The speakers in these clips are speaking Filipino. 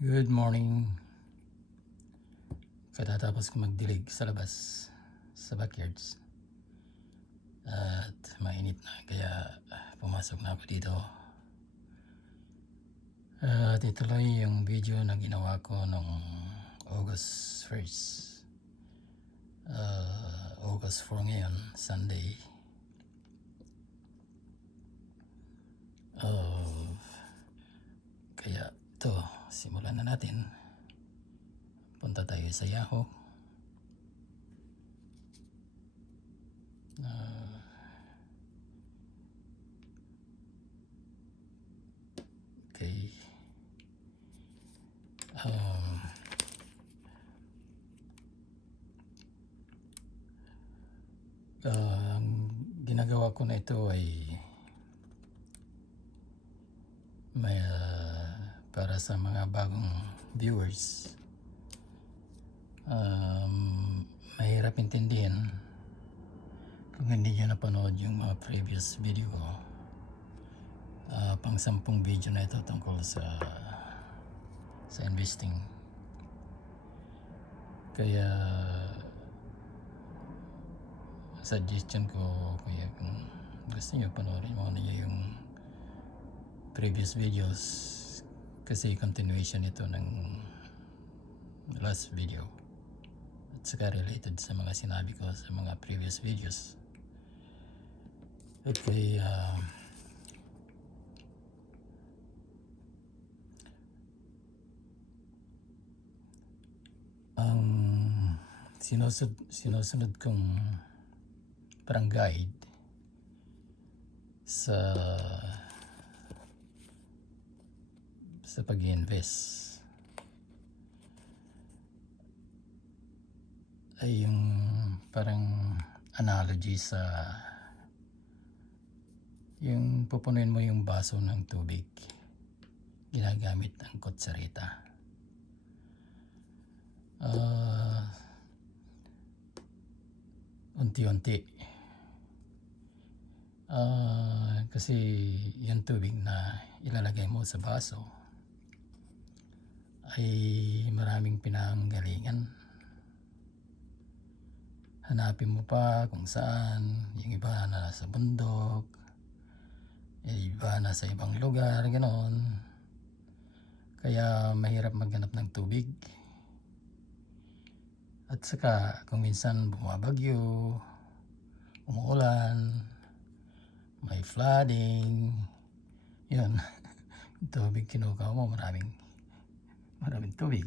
Good morning. Katatapos ko magdilig sa labas, sa backyards. At mainit na kaya pumasok na ako dito. At ituloy yung video na ginawa ko noong August 1st. August 4 ngayon, Sunday. Kaya ito, simulan na natin. Punta tayo sa Yahoo. Okay. Ang ginagawa ko na ito ay may para sa mga bagong viewers. Mahirap intindihin kung hindi nyo napanood yung mga previous video ko. Pang 10 video na ito tungkol sa investing. Kaya suggestion ko, kaya kung gusto nyo panoorin mo na yung previous videos, kasi continuation ito ng last video at saka related sa mga sinabi ko sa mga previous videos. Okay, ang sinusunod kong parang guide sa pag-invest ay yung parang analogy sa yung pupunuin mo yung baso ng tubig ginagamit ang kutsarita. Unti-unti kasi yung tubig na ilalagay mo sa baso ay maraming pinanggalingan. Hanapin mo pa kung saan, yung iba na nasa bundok, yung iba nasa ibang lugar, ganoon. Kaya mahirap maghanap ng tubig. At saka kung minsan bumabagyo, umuulan, may flooding, yun, tubig kinukuha mo, maraming tubig.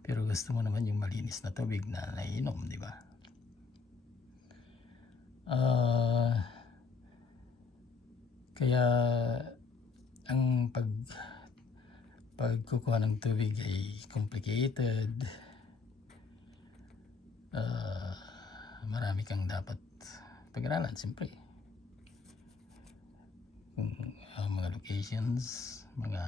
Pero gusto mo naman yung malinis na tubig na naiinom, di ba? Kaya ang pagkukuha ng tubig ay complicated. Marami kang dapat pag-aralan, siyempre. Kung mga locations, mga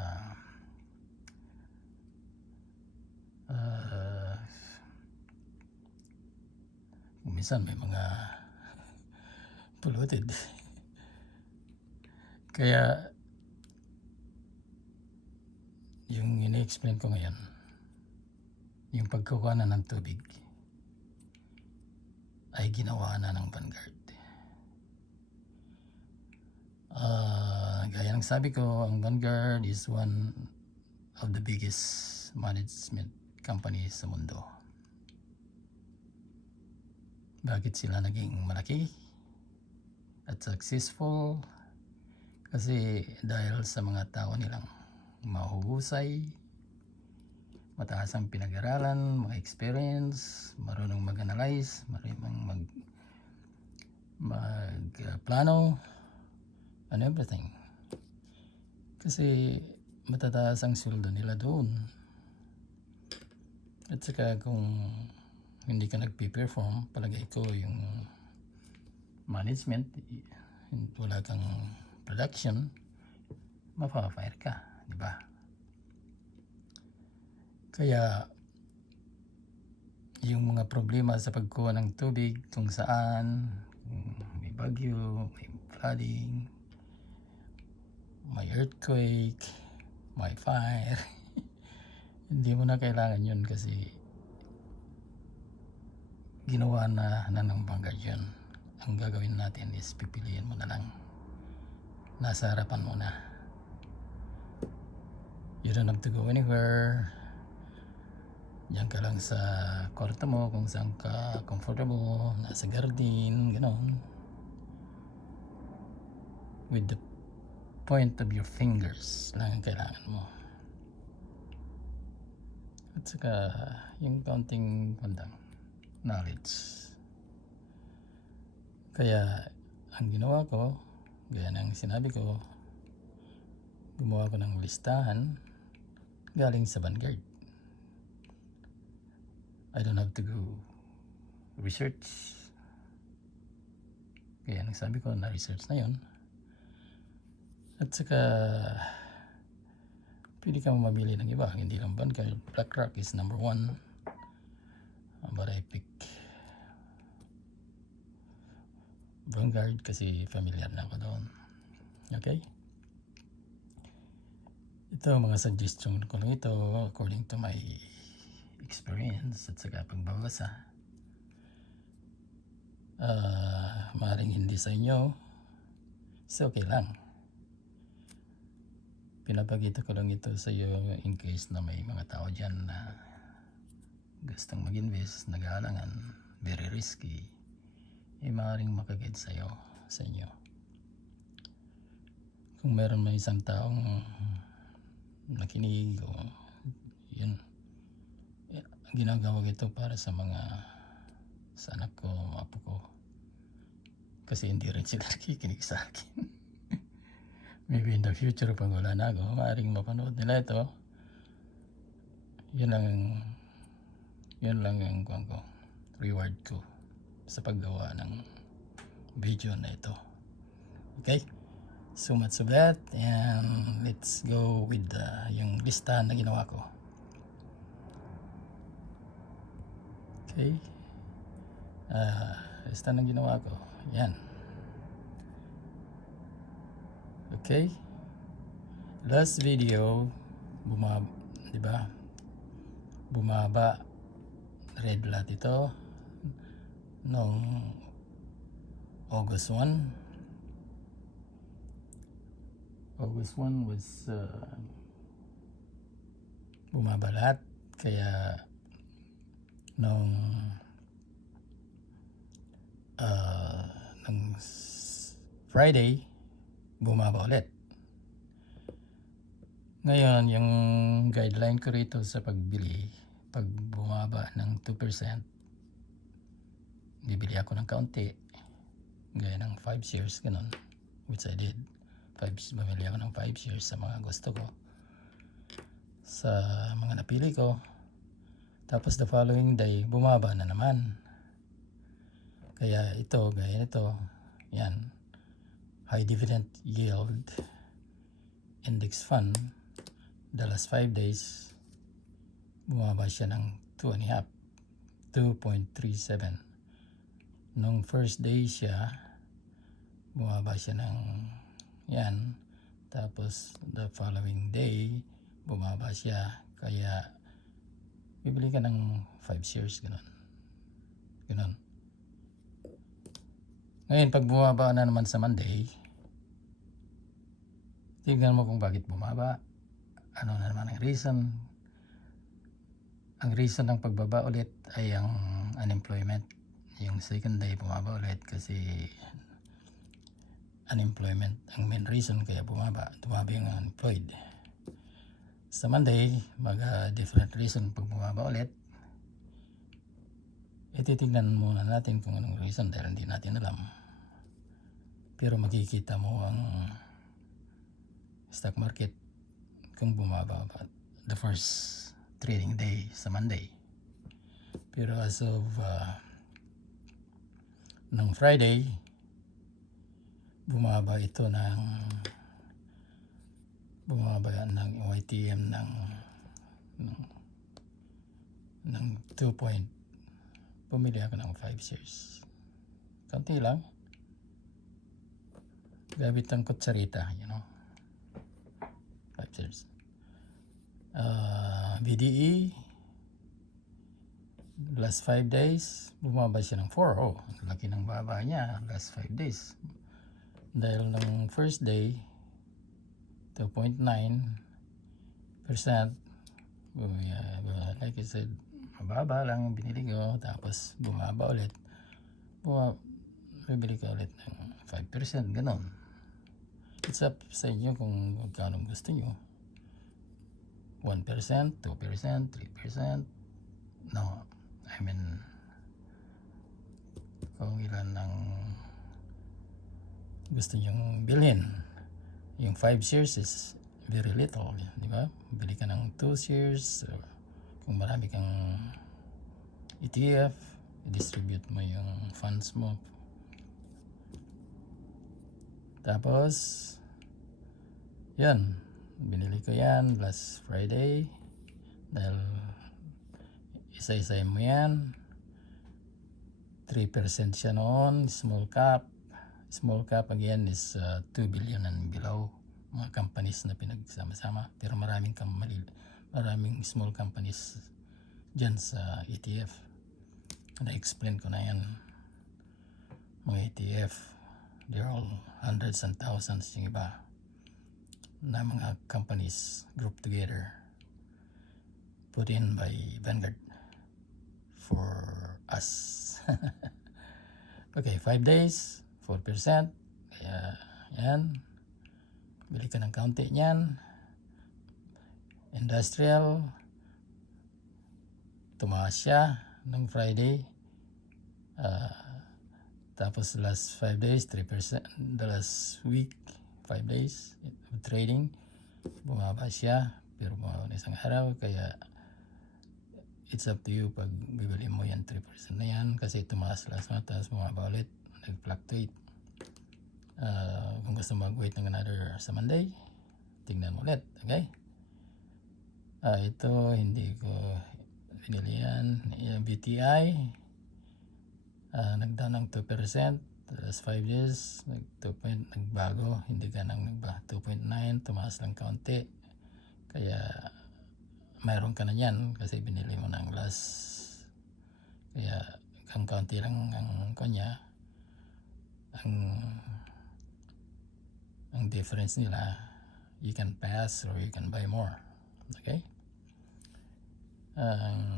minsan may mga polluted. Kaya yung ini-explain ko ngayon, yung pagkukuha na ng tubig ay ginawa na ng Vanguard. Gaya ng sabi ko, ang Vanguard is one of the biggest management companies sa mundo. Bakit sila naging malaki at successful? Kasi dahil sa mga tao nilang mahuhusay, mataas ang pinag-aralan, mga experience, marunong mag-analyze, marunong mag-plano, and everything. Kasi matataas ang sweldo nila doon. At saka kung hindi ka nagpi-perform, palagay ko yung management, wala kang production, mapapa-fire ka, di ba? Kaya yung mga problema sa pagkuha ng tubig, kung saan may bagyo, may flooding, may earthquake, may fire, Hindi mo na kailangan yun kasi ginawa na ng Vanguard yun. Ang gagawin natin is pipiliin mo na lang. Nasa harapan mo na. You don't have to go anywhere. Diyan ka lang sa kwarto mo kung saan ka comfortable. Nasa garden, gano'n. With the point of your fingers lang ang kailangan mo. At saka yung kaunting knowledge. Kaya ang ginawa ko, gaya ng sinabi ko, gumawa ko ng listahan galing sa Vanguard. I don't have to go research. Kaya nang sabi ko, na-research na yun. At saka pwede kang mamili ng iba, hindi lang Vanguard. BlackRock is number 1, but I pick Vanguard kasi familiar na ako doon. Okay? Ito mga suggestion ko lang ito according to my experience at saka pagbabasa. Maaaring hindi sa inyo, so okay lang. Pinapakita ko lang ito sa iyo in case na may mga tao dyan na gustong mag-invest, nag-aalangan, very risky, maaaring makaguide sa inyo. Kung meron may isang taong nakinig o yun, ginagawa ito para sa anak ko, apo ko, kasi hindi rin sila nakikinig sa akin. Maybe in the future pag wala na ako, maaaring mapanood nila ito. Yun lang ang reward ko sa paggawa ng video na ito. Okay, so much of that, and let's go with yung listahan na ginawa ko. Okay, listahan na ginawa ko, yan. Okay, last video bumaba red lot ito noong August 1 was bumaba lahat, kaya noong Friday bumaba ulit. Ngayon, yung guideline ko rito sa pagbili, pag bumaba ng 2%, bibili ako ng kaunti, gaya ng 5 shares, ganun, which I did. Bumili ako ng 5 shares sa mga gusto ko, sa mga napili ko. Tapos the following day, bumaba na naman. Kaya ito, gaya nito, yan, high dividend yield index fund, the last 5 days bumaba siya ng 2.37. Nung first day siya bumaba siya ng yan, tapos the following day bumaba siya, kaya bibili ka ng 5 shares, ganun. Ngayon, pag bumaba na naman sa Monday, tignan mo kung bakit bumaba. Ano na naman ang reason? Ang reason ng pagbaba ulit ay ang unemployment. Yung second day bumaba ulit kasi unemployment ang main reason kaya bumaba yung unemployed. Sa Monday, different reason pag bumaba ulit. Ititignan muna natin kung anong reason dahil hindi natin alam. Pero makikita mo ang stock market kung bumaba the first trading day sa Monday. Pero as of ng Friday, bumaba ito ng YTM ng 2 point. Pumili ako ng 5 shares. Kaunti lang. Gamit ang kutsarita, 5 shares. BDE, last 5 days, bumaba siya ng 4. Oh, ang laki ng baba niya, last 5 days. Dahil ng first day, 2.9%. Like I said, mababa lang yung binili ko, tapos bumaba ulit. Bibili ka ulit ng 5%, ganon. It's up sa inyo kung magkano gusto nyo. 1%, 2%, 3%. No, I mean, kung ilan ang gusto nyong bilhin. Yung 5 shares is very little, di ba? Bili ka ng 2 shares. So, kung marami kang ETF, i-distribute mo yung funds mo. Tapos, yan. Binili ko yan last Friday. Dahil isa-isa mo yan. 3% siya noon. Small cap. Small cap again is 2 billion and below. Mga companies na pinagsama-sama. Pero maraming small companies dyan sa ETF. Na-explain ko na yan. Mga ETF, they're all hundreds and thousands yung iba na mga companies grouped together, put in by Vanguard for us. Okay, 5 days, 4%. Kaya, yan. Bili ka ng kaunti niyan. Industrial, tumaas siya ng Friday. Tapos last 5 days, 3%. The last week, 5 days of trading, bumaba siya. Pero bumaba na isang araw. Kaya it's up to you pag bibili mo yan 3% na yan. Kasi tumaas last month, tapos bumaba ulit. Nag-fluctuate. Kung gusto mag-wait ng another sa Monday, tingnan mo ulit. Okay? Ito, hindi ko binili yan. Yung BTI, nagdown ng 2%. Last 5 days, nagbago. Hindi ka nang 2.9, tumaas lang kaunti. Kaya, mayroon ka na yan kasi binili mo ng last. Kaya, ang kaunti lang ang kanya. Ang difference nila, you can pass or you can buy more. Okay?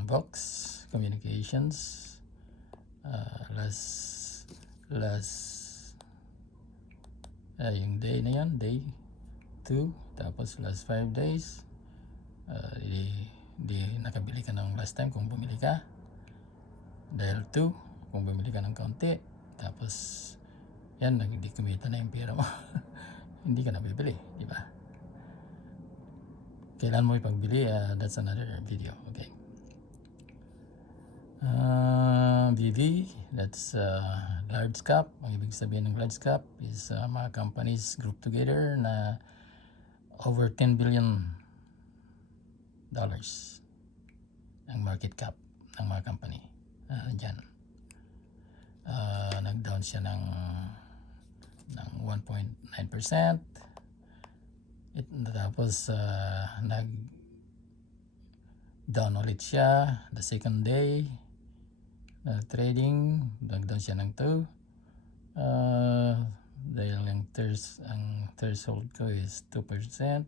Vox Communications, yung day na yan, day 2, tapos last 5 days, di nakabili ka ng last time kung bumili ka, dahil 2 kung bumili ka ng kaunti, tapos yan, hindi kumita na yung pera mo. Hindi ka na bibili, di ba? Kailan mo ipagbili, that's another video. Okay. BV, that's large cap. Ang ibig sabihin ng large cap is mga companies grouped together na over $10 billion ang market cap ng mga company. Dyan. Nag-down siya ng 1.9%. Tapos nag-down ulit siya the second day trading. Nag-down siya ng 2. Dahil ang threshold ko is 2%.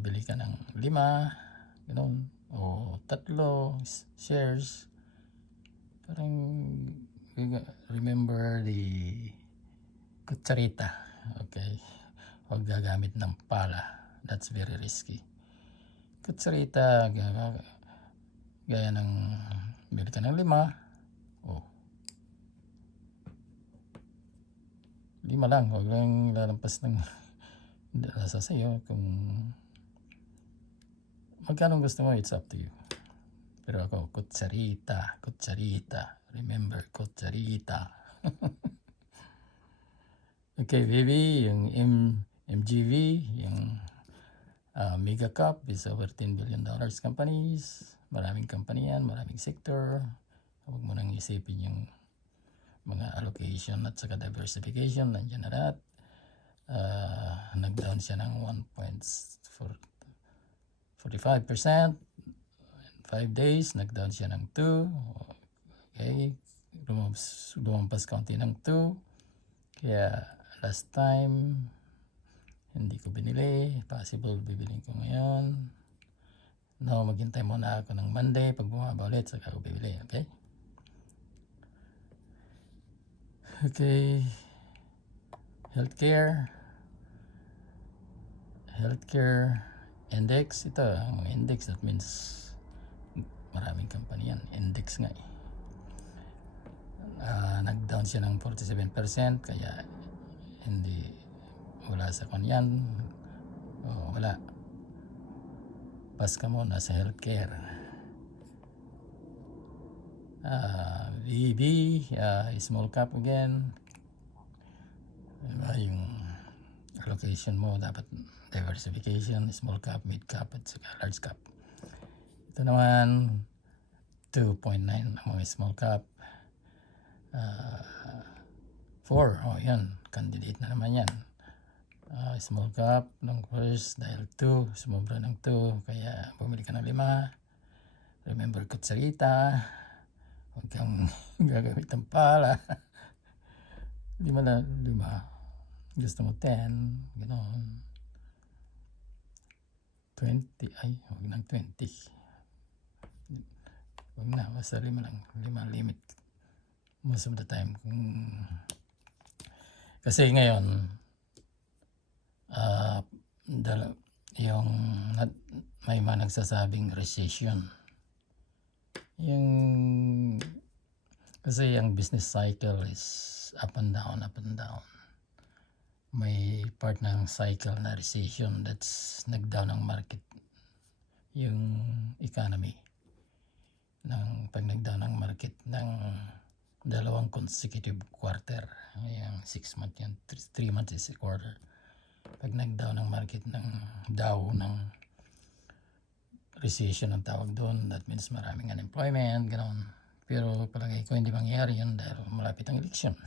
Bili ka ng 5, ganoon, o 3 shares. Parang remember the kutsarita. Okay, huwag gagamit ng pala, that's very risky. Kutsarita, gaya ng bili ka ng 5, 5 lang, huwag lang lalampas ng nasa sa'yo. Kung magkano gusto mo, it's up to you. Pero ako, kutsarita, remember, kutsarita. Okay, baby, yung MGV, yung mega cap is over $10 billion companies. Maraming company yan, maraming sector. Huwag mo nang isipin yung mga allocation at saka diversification, nandiyan na lahat. Nag-down siya ng 1.45%. 5%. 5 days, nag-down siya ng 2. Okay, lumampas konti ng 2. Kaya last time, hindi ko binili. Possible bibilin ko ngayon. No, maghintay muna ako ng Monday. Pag bumaba ulit, saka ako bibili. Okay? Okay. Healthcare index. Ito, ang index, that means maraming company yan. Index nga eh. Nag-down siya ng 47%, kaya wala sa kanyan. Wala. Pas ka muna sa healthcare. VB, small cap again. Diba, yung allocation mo dapat diversification, small cap, mid cap, at saka large cap. Ito naman 2.9 ang mga small cap. 4, yan, candidate na naman yan. Small cap ng first dahil 2, sumobra ng 2, kaya bumili ka ng 5. Remember kutsarita, huwag kang gagamit ng pala. 5 na 5, gusto mo 10, ganoon. 20, huwag ng 20. Huwag na, basta 5 lang. 5 limit. Most of the time. Kasi ngayon, may mga nagsasabing recession. Kasi yung business cycle is up and down. May part ng cycle na recession, that's nag-down ang market, yung economy. Pag nag-down ang market ng 2 consecutive quarter, yung 6 months yan, 3 months is a quarter. Pag nag-down ang market ng Dow, ng recession ang tawag doon, that means maraming unemployment, gano'n. Pero palagay ko hindi mangyayari yan dahil malapit ang election.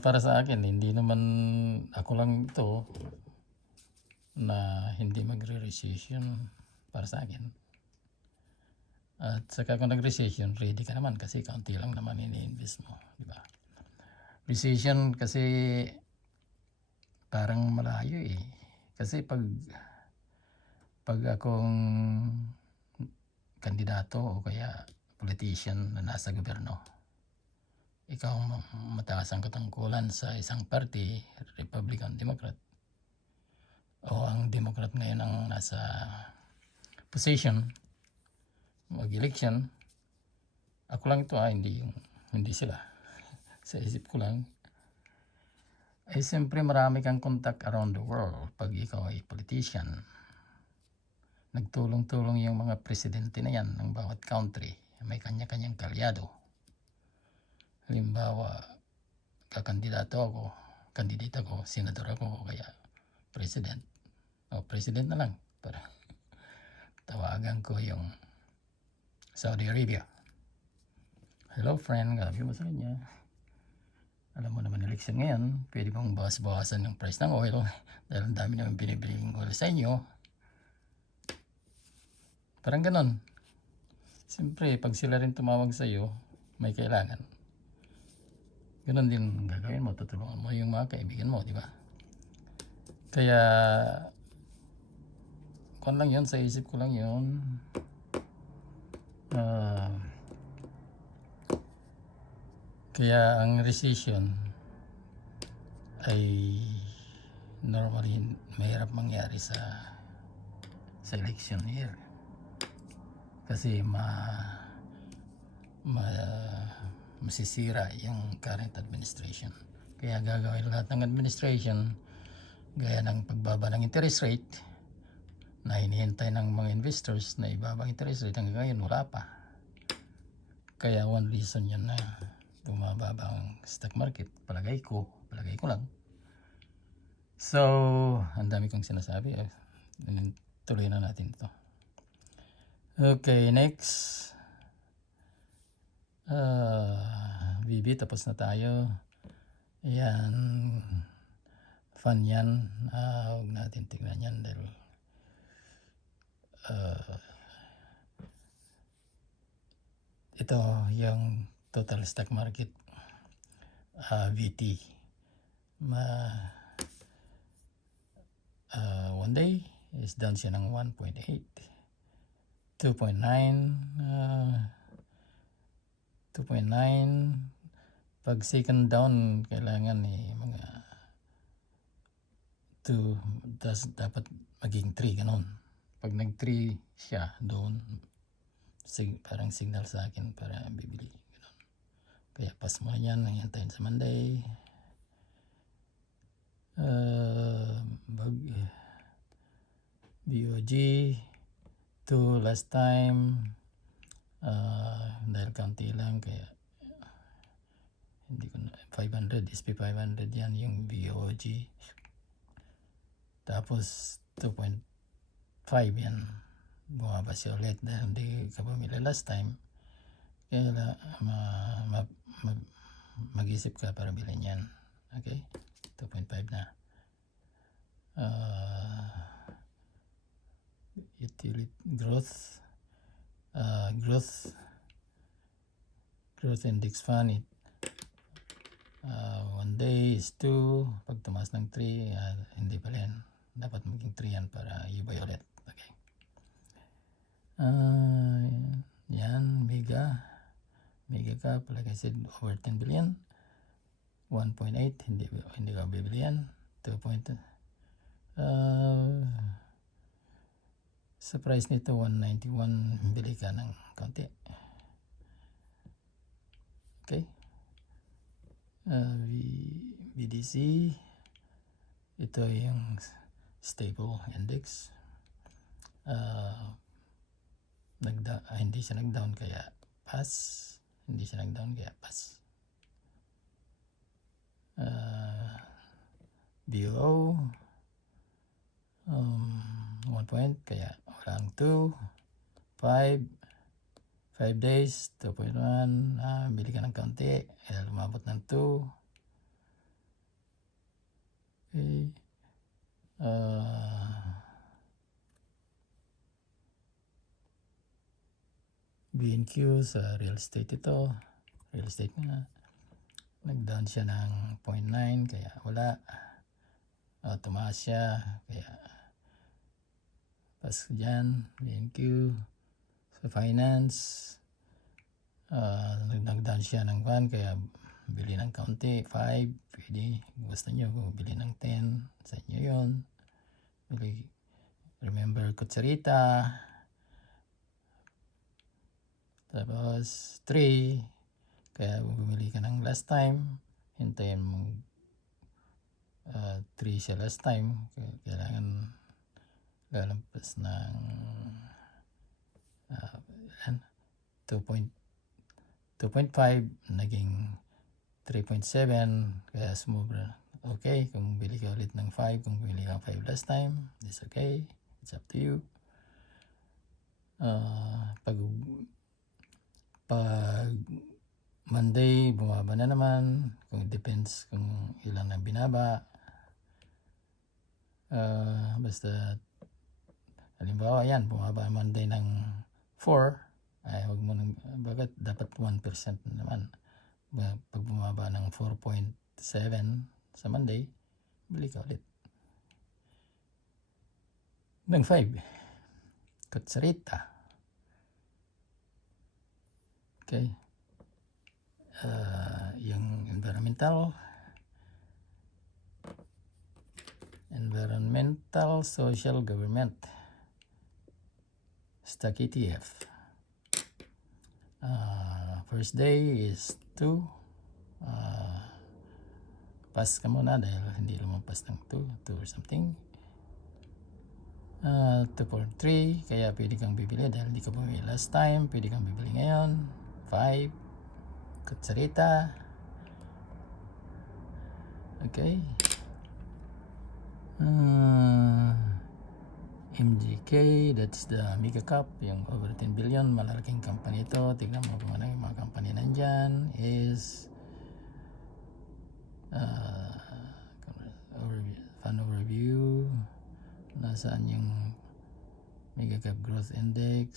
Para sa akin, hindi naman ako lang ito na hindi magre-recession para sa akin. At saka kung nag-recession, ready ka naman kasi kaunti lang naman ini-invest mo, di ba? Recession kasi parang malayo eh. Kasi pag akong kandidato o kaya politician na nasa gobyerno, ikaw mataas ang katungkulan sa isang party, Republican, Democrat, o ang Democrat ngayon ang nasa position, mag-election, ako lang ito hindi sila. Sa isip ko lang, ay siyempre marami kang contact around the world pag ikaw ay politician. Nagtulong-tulong yung mga presidente na yan ng bawat country, may kanya-kanyang kalyado. Halimbawa, kandidate ako, senador ako, kaya president. President na lang para tawagan ko yung Saudi Arabia. Hello friend, gabi mo sa kanya. Alam mo naman election ngayon, pwede bang bawas-bawasan ng price ng oil dahil ang dami naman binibiling oil sa inyo. Parang ganon. Siyempre, pag sila rin tumawag sa iyo, may kailangan. Ganon din gagawin mo, tutulungan mo yung mga kaibigan mo, di ba? Kaya, kung lang yun, sa isip ko lang yun. Kaya ang recession ay normally mahirap mangyari sa election year. Kasi masisira yung current administration. Kaya gagawin lahat ng administration gaya ng pagbaba ng interest rate na hinihintay ng mga investors na ibabang interest rate, hanggang ngayon wala pa. Kaya one reason yun na bumababa ang stock market, palagay ko lang. So, ang dami kong sinasabi, tuloy na natin ito. Okay, next. BB, tapos na tayo. Ayan, fun yan. Huwag natin tignan yan dahil ito yung total stock market, VT. One day is down siya ng 1.8, 2.9, 2.9. Pag second down, kailangan mga 2, dapat maging 3, ganun. Pag nag 3 siya doon, parang signal sa akin para bibili, ganun. Kaya pass mo na yan, hintayin sa Monday. BOG 2 last time, dahil kaunti lang kaya hindi ko na, 500, SP 500 yan yung BOG. Tapos 2.5 yan, bumaba siya ulit dahil hindi ka bumili last time. Kaya mag-isip ka para bilhin yan. Okay, 2.5 na. Utility growth, growth index fund, one day is 2. Pag tumaas ng 3, hindi pa rin, dapat maging 3 yan para i-buy ulit. Okay, yan, mega cap, like I said, over 10 billion, 1.8, hindi ka bibili yan. 2. Sa price nito 191, bili ka ng konti. Okay, BDC, ito yung stable index. Hindi siya nag-down kaya pass, hindi siya nag-down kaya pass. BO 1 point kaya walang 2. 5 days 2.1, bili ka ng kaunti kaya lumabot ng 2. Okay, BNQ sa real estate, ito real estate nga, nag-down siya ng 0.9 kaya wala. Tumaas siya kaya pas dyan. BNQ sa finance, nag-down siya ng 1 kaya bili ng kaunti. 5, pwede, gusto nyo kung bili ng 10, sa inyo yun. Bili, remember Kutsarita. Tapos 3, kaya bumili ka ng last time, hintayin mo 3 siya last time, kailangan lalampas ng 2.5, naging 3.7, kaya sumobra. Okay, kung bili ka ulit ng 5, kung bili ka 5 last time, it's okay, it's up to you. Pag Monday bumaba na naman, kung depends kung ilan ang binaba. Basta halimbawa yan, bumaba Monday ng 4, ay huwag mo nang, bakit dapat 1% naman. Pag bumaba ng 4.7 sa Monday, bili ka ulit ng 5 Kutsarita. Okay, yung environmental social government stock ETF, first day is 2, pass ka muna dahil hindi lumampas ng 2 or something. 2.3, kaya pwede kang bibili dahil hindi ka bumili last time, pwede kang bibili ngayon. 5 Kutsarita. Okay, MGK, that's the mega cap, yung over 10 billion, malalaking company ito. Tignan mo kung ano yung mga company nandyan. Is fund overview, nasaan yung Mega Cap Growth Index.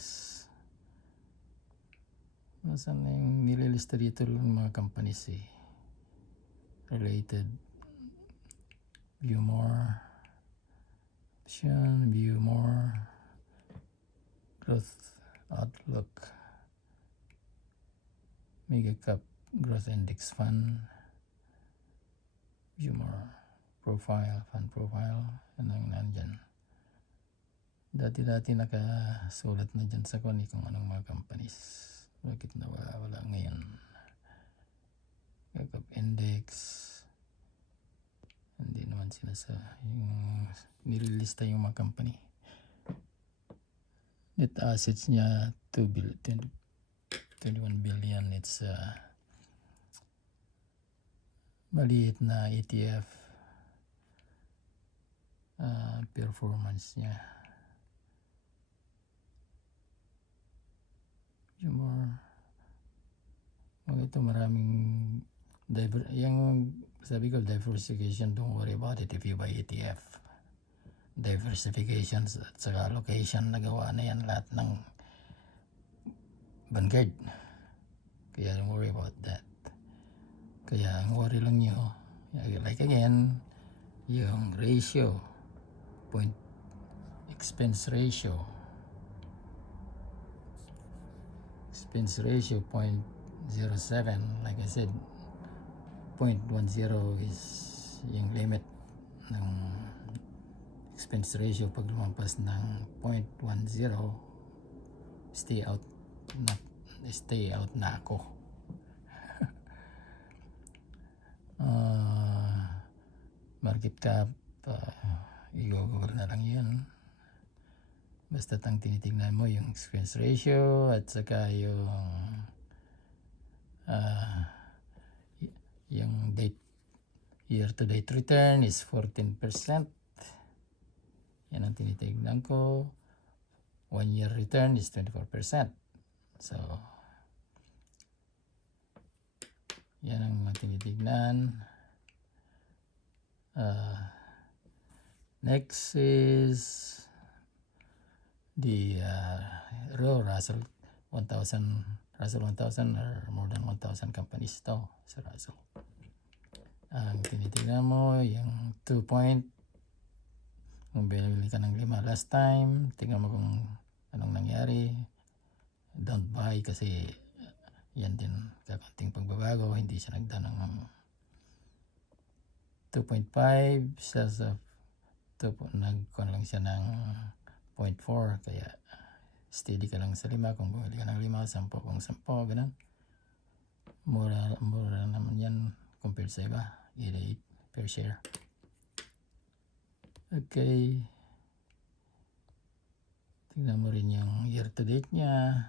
Nasaan na yung nililista dito ng mga companies related. View more. View more. Growth outlook. Mega Cap Growth Index Fund. View more. Profile. Fund profile. Yan ang nandyan. Dati nakasulat na dyan sa kung anong mga companies. Bakit nawala ngayon? Mega Cap Index. Hindi naman yung nililista yung mga company. Net assets niya 21 billion. It's maliit na ETF performance niya. Yung more ito maraming yung sabi ko diversification, don't worry about it if you buy ETF. Diversification at saka allocation, nagawa na yan lahat ng Vanguard. Kaya don't worry about that. Kaya ang worry lang nyo, like again, yung ratio, expense ratio 0.07. Like I said, 0.10 is yung limit ng expense ratio. Pag lumampas ng 0.10, stay out na ako. Market cap, i-google na lang yun. Basta ang tinitingnan mo yung expense ratio at saka yung year-to-date return is 14%. Yan ang tinitingnan ko. 1 year return is 24%. So, yan ang tinitingnan. Next is the Russell 1000 or more than 1,000 companies to sa Russell. Ang tinitingnan mo yung 2 point, kung binili ka ng 5 last time, tingnan mo kung anong nangyari. Don't buy kasi yan din kakunting pagbabago, hindi siya nagdaan ng 2.5 sales of nagkon lang siya ng 0.4, kaya steady ka lang sa 5. Kung bumili ka ng 5, 10 kung 10, ganun. Mura naman yan compared sa iba. 88 per share. Okay, tingnan mo rin yung year to date niya.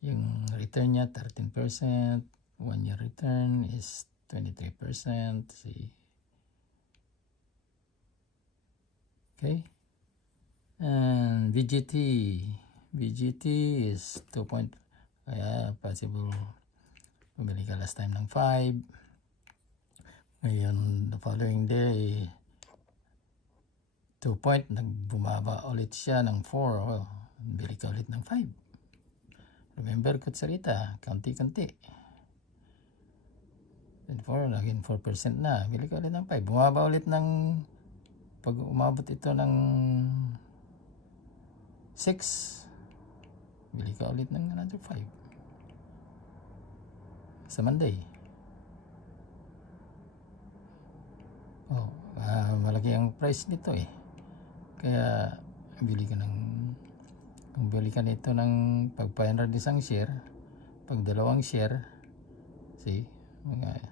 Yung return niya 13%, 1 year return is 23%. See. Okay, and VGT is 2 point, kaya possible bumili ka last time ng 5. Ngayon, the following day, 2 point, nagbumaba ulit siya ng 4. Oh, bili ka ulit ng 5. Remember, kutsarita, konti-konti. 4, naging 4% na. Bili ka ulit ng 5. Bumaba ulit ng, pag umabot ito ng 6, bili ka ulit ng another 5. Sa Monday. Oh, malaki ang price nito Kaya bili ka kung bili ka nito ng pag 500 isang share, pag 2 share, see, mga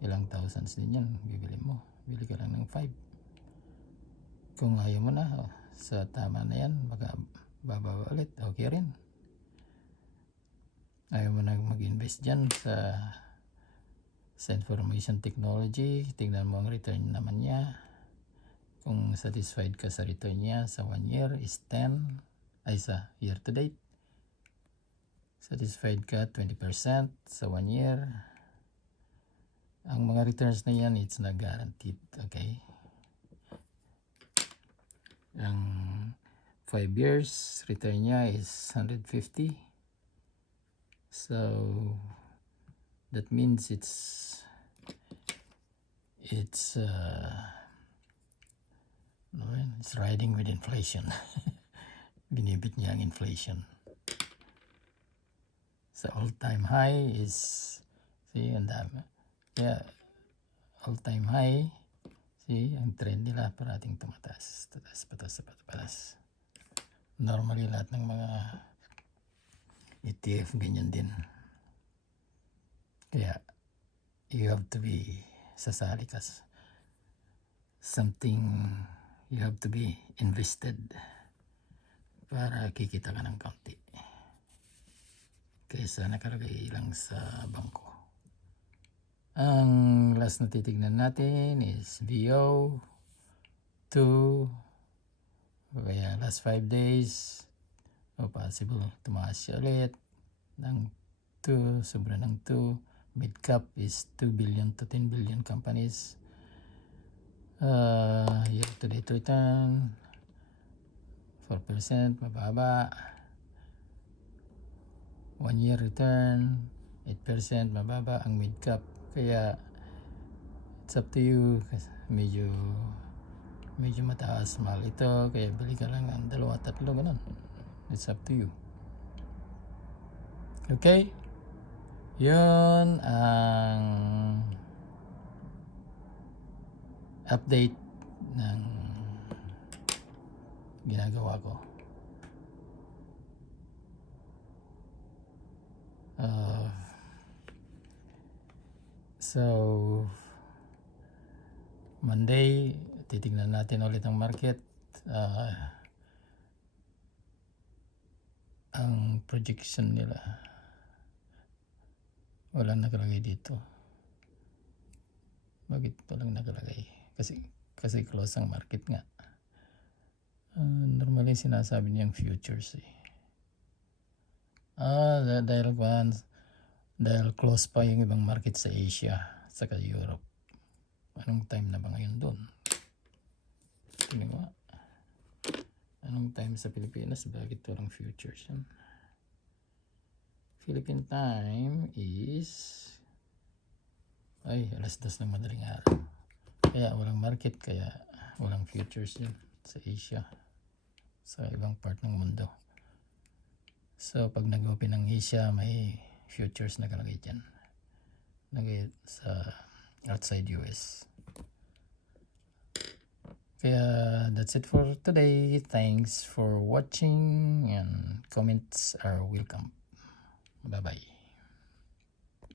ilang thousands din yan, bibili mo. Bili ka lang ng 5. Kung ayaw mo na, sa tama na yan, baka bababa ulit, okay rin. Ayaw mo na mag-invest dyan sa information technology, tingnan mo ang return naman niya. Kung satisfied ka sa return niya sa 1 year is 10, sa year to date. Satisfied ka 20% sa 1 year. Ang mga returns na yan, it's not guaranteed, okay? Ang 5 years, return niya is 150. So that means it's riding with inflation. Binibit niya ang inflation. So all-time high is, see, ang dami. Kaya all-time high, see, ang trend nila parating tumataas. Patas. Normally lahat ng mga ETF ganyan din. Kaya you have to be sasali ka. Something you have to be invested para kikita ka ng kaunti kaysa nakalagay lang sa bangko. Ang last na titignan natin is VO 2, kaya last 5 days possible tumaas siya ulit ng 2, sobra ng 2. Mid cap is 2 billion to 10 billion companies. Year to date return 4%, mababa. 1 year return 8%, mababa ang mid cap. Kaya it's up to you. Medyo mataas, mahal ito, kaya bili ka lang ng 2-3 ganun. It's up to you. Okay, yun ang update ng ginagawa ko. So Monday titignan natin ulit ang market. Ang projection nila walang nakalagay dito. Bakit walang nakalagay? Kasi close ang market nga. Normally sinasabi niyang futures eh. Dahil close pa yung ibang market sa Asia saka Europe. Anong time na ba ngayon doon? Tingnan ko. Anong time sa Pilipinas? Bakit walang futures yan? Philippine time is alas 2 ng madaling araw. Kaya walang market, kaya walang futures yan sa Asia, sa ibang part ng mundo. So pag nag-open ng Asia, may futures nakalagay dyan. Nagay sa outside US. Kaya that's it for today. Thanks for watching and comments are welcome.